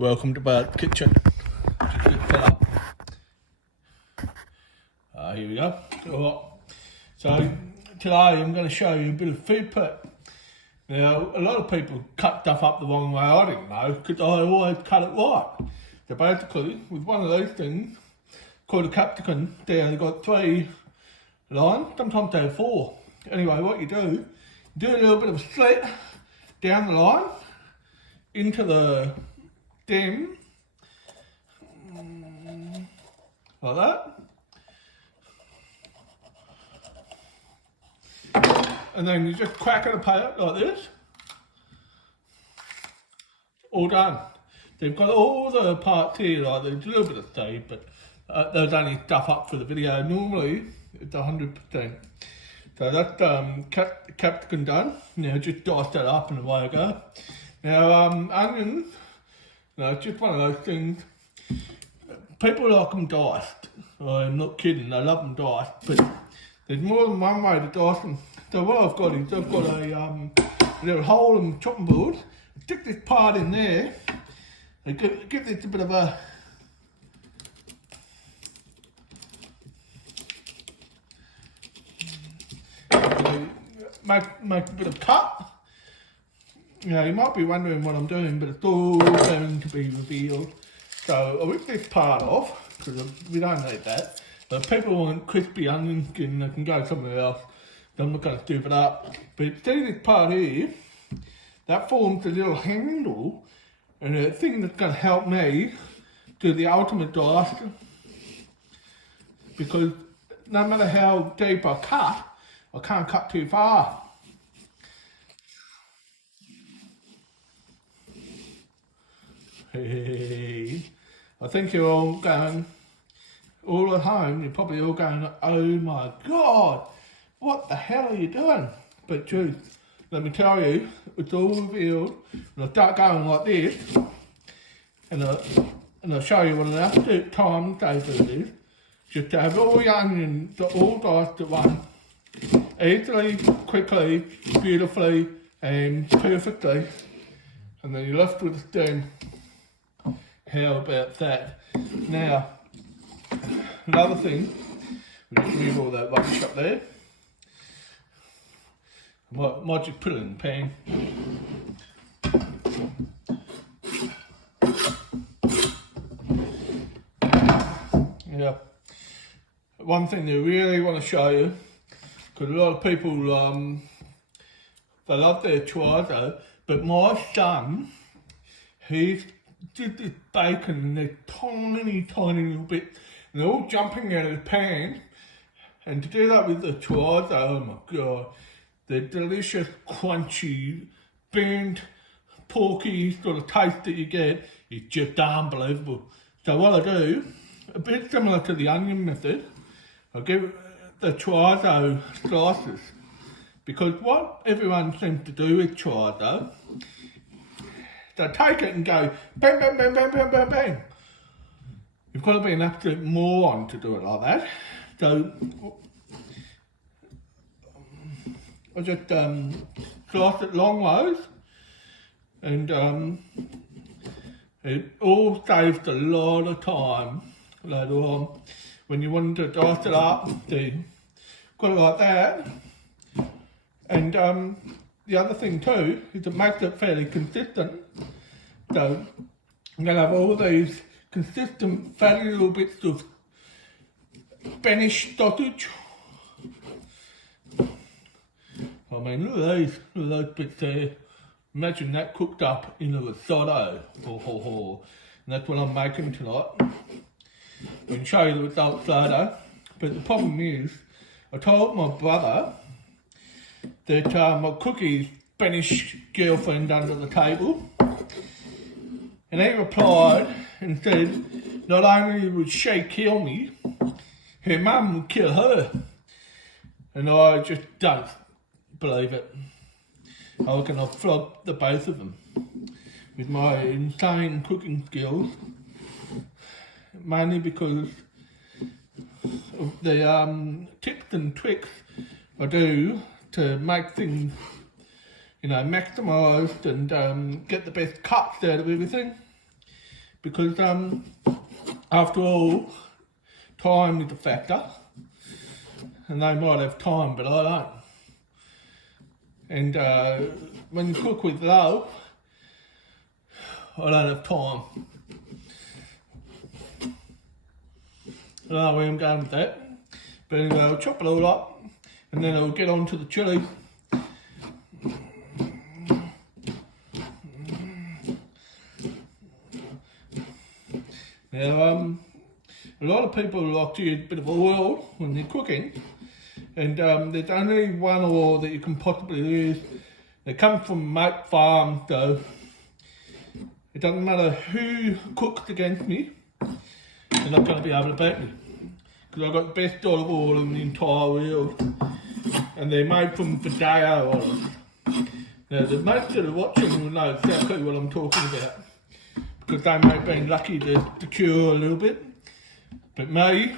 Welcome to Bart's Kitchen. Here we go. So today I'm going to show you a bit of food prep. Now, a lot of people cut stuff up the wrong way. I didn't know because I always cut it right. So basically, with one of these things called a capsicum, they've got 3 lines. Sometimes they have 4. Anyway, what you do a little bit of a slit down the line into the stem, like that. And then you just crack it apart like this. All done. They've got all the parts here, like there's a little bit of seed, but there's only stuff up for the video. Normally it's 100%. So that's capsicum done. Now just dice that up and away I go. Now onions, it's just one of those things. People like them diced. I'm not kidding, they love them diced, but there's more than one way to dice them. So what I've got is I've got a little hole in the chopping board. Stick this part in there and give this a bit of a make a bit of cut. You might be wondering what I'm doing, but it's all going to be revealed. So I'll rip this part off because we don't need that. But if people want crispy onion skin, they can go somewhere else. I'm not going to stupid up. But see this part here, that forms a little handle and a thing that's going to help me do the ultimate dice. Because no matter how deep I can't cut too far. Hey, I think you're all going, all at home, you're probably all going, oh my God, what the hell are you doing? But truth, let me tell you, it's all revealed. And I'll start going like this, and I'll show you what an absolute time saver it is. Just to have all your onions all diced at once. Easily, quickly, beautifully, and perfectly. And then you're left with a stem. How about that? Now, another thing, we'll just move all that rubbish up there. Might just put it in the pan. Yeah. One thing they really want to show you, because a lot of people, they love their chorizo, but my son, he's did this bacon and they're tiny little bits, and they're all jumping out of the pan. And to do that with the chorizo, oh my God, the delicious, crunchy, burnt, porky sort of taste that you get is just unbelievable. So what I do, a bit similar to the onion method, I give the chorizo slices, because what everyone seems to do with chorizo, they take it and go bang, bang, bang, bang, bang, bang, bang. You've got to be an absolute moron to do it like that. So I just slice it long ways, and it all saves a lot of time later on when you want to dice it up. So got it like that, and the other thing too is it makes it fairly consistent. So I'm going to have all these consistent fatty little bits of Spanish sausage. I mean, look at those bits there. Imagine that cooked up in a risotto. And that's what I'm making tonight. I can show you the results later. But the problem is, I told my brother that my cookie's Spanish girlfriend under the table. And he replied and said, not only would she kill me, her mum would kill her. And I just don't believe it. I reckon I'll flog the both of them with my insane cooking skills, mainly because of the tips and tricks I do to make things, maximised and get the best cuts out of everything. because after all, time is a factor, and they might have time, but I don't. And when you cook with love, I don't have time. I don't know where I'm going with that, but anyway, I'll chop it all up, and then I'll get on to the chilli. Now, a lot of people like to use a bit of oil when they're cooking, and there's only one oil that you can possibly use. It comes from Mate Farm, so it doesn't matter who cooks against me, they're not going to be able to beat me, because I've got the best olive oil in the entire world, and they're made from Video olives. Now, the most that are watching will know exactly what I'm talking about, because they may have been lucky to cure a little bit. But me,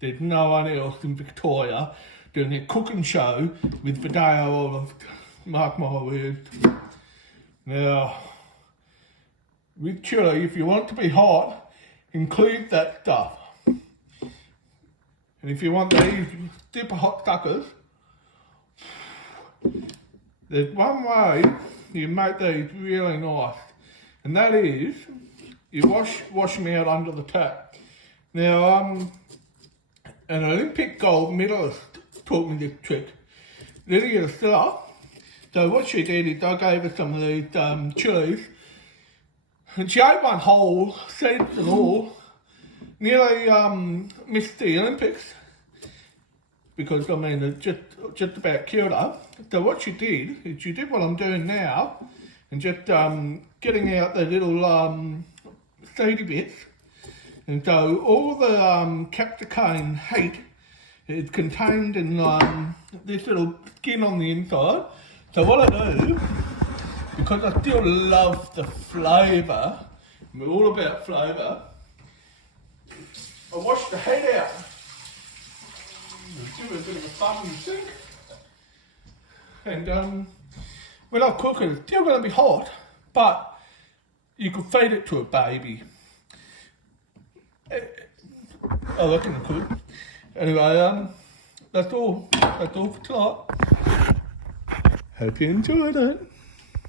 there's no one else in Victoria doing a cooking show with Video olives. Mark my words. Now, with chilli, if you want it to be hot, include that stuff. And if you want these super hot suckers, there's one way you make these really nice, and that is you wash them out under the tap. Now, an Olympic gold medalist taught me this trick. Lydia Stiller. So what she did is I gave her some of these chilies, and she ate one whole, seeds and all, nearly missed the Olympics, because I mean it just about killed her. So what she did is she did what I'm doing now, and just getting out the little seedy bits, and so all the capsicum heat is contained in this little skin on the inside. So what I do, because I still love the flavour, we're all about flavour, I wash the head out. Give it a bit of a fun sink. And when I cook it, it's still going to be hot, but you could feed it to a baby. I reckon it could. Anyway, that's all for tonight. Hope you enjoyed it.